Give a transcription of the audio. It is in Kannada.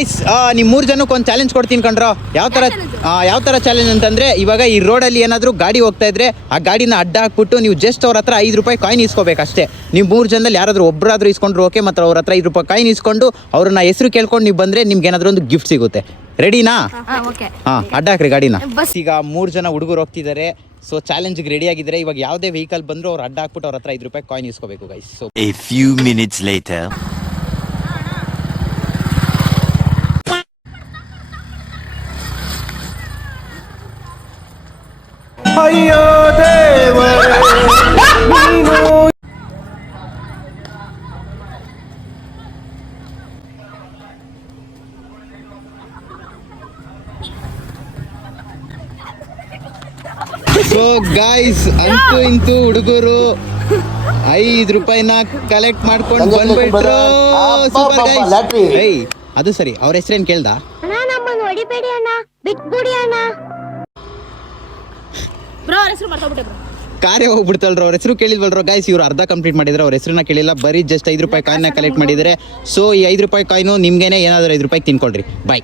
ಗೈಸ್ ನೀವು 3 ಜನಕ್ಕೆ ಒಂದು ಚಾಲೆಂಜ್ ಕೊಡ್ತೀನಿ ಕಣ್ರೋ. ಯಾವ ಥರ ಚಾಲೆಂಜ್ ಅಂತಂದರೆ, ಇವಾಗ ಈ ರೋಡಲ್ಲಿ ಏನಾದರೂ ಗಾಡಿ ಹೋಗ್ತಾ ಇದ್ರೆ ಆ ಗಾಡಿನ ಅಡ್ಡ ಹಾಕ್ಬಿಟ್ಟು ನೀವು ಜಸ್ಟ್ ಅವ್ರ ಹತ್ರ 5 ರೂಪಾಯಿ ಕಾಯಿನ್ ಇಸ್ಕೋಬೇಕು ಅಷ್ಟೇ. ನೀವು 3 ಜನದಲ್ಲಿ ಯಾರಾದರೂ ಒಬ್ಬರಾದರೂ ಇಸ್ಕೊಂಡ್ರು ಓಕೆ, ಮತ್ತು ಅವ್ರ ಹತ್ರ 5 ರೂಪಾಯಿ ಕಾಯಿನ್ ಇಸ್ಕೊಂಡು ಅವ್ರನ್ನ ಹೆಸರು ಕೇಳ್ಕೊಂಡು ನೀವು ಬಂದರೆ ನಿಮ್ಗೆ ಏನಾದರೂ ಒಂದು ಗಿಫ್ಟ್ ಸಿಗುತ್ತೆ. ರೆಡಿನಾ? ಹಾಂ, ಅಡ್ಡ ಹಾಕ್ರಿ ಗಾಡಿನ. ಈಗ 3 ಜನ ಹುಡುಗರು ಹೋಗ್ತಿದ್ದಾರೆ. ಸೊ ಚಾಲೆಂಜ್ಗೆ ರೆಡಿ ಆಗಿದ್ರೆ ಇವಾಗ ಯಾವುದೇ ವೆಹಿಕಲ್ ಬಂದರೂ ಅವ್ರು ಅಡ್ಡ ಹಾಕ್ಬಿಟ್ಟು ಅವ್ರ ಹತ್ರ 5 ರೂಪಾಯಿ ಕಾಯಿನ್ ಇಸ್ಕೋಬೇಕು guys. So A few minutes later. ಅಯ್ಯೋ ದೇವರೇ ನೀನು. ಸೊ ಗೈಸ್, ಅಂತೂ ಇಂತೂ ಹುಡುಗರು 5 ರೂಪಾಯಿನ ಕಲೆಕ್ಟ್ ಮಾಡ್ಕೊಂಡು ಬಂದ್ಬಿಟ್ರು. Super guys. ಏಯ್, ಅದು ಸರಿ, ಅವ್ರ ಹೆಸರೇನು ಕೇಳ್ದ? ಕಾರ್ಯ ಹೋಗ್ಬಿಡ್ತಲ್ರ, ಅವ್ರ ಹೆಸರು ಕೇಳಿದ್ವಲ್ರ ಗೈಸ್. ಇವ್ರು ಅರ್ಧ ಕಂಪ್ಲೀಟ್ ಮಾಡಿದ್ರೆ, ಅವ್ರ ಹೆಸರನ್ನ ಕೇಳಿಲ್ಲ, ಬರೀ ಜಸ್ಟ್ 5 ರೂಪಾಯಿ ಕಾಯಿನ್ನ ಕಲೆಕ್ಟ್ ಮಾಡಿದರೆ. ಸೊ ಈ 5 ರೂಪಾಯಿ ಕಾಯಿನು ನಿಮ್ಗೇನೆ ಏನಾದರೂ 5 ರೂಪಾಯಿ ತಿನ್ಕೊಳ್ರಿ. ಬಾಯ್.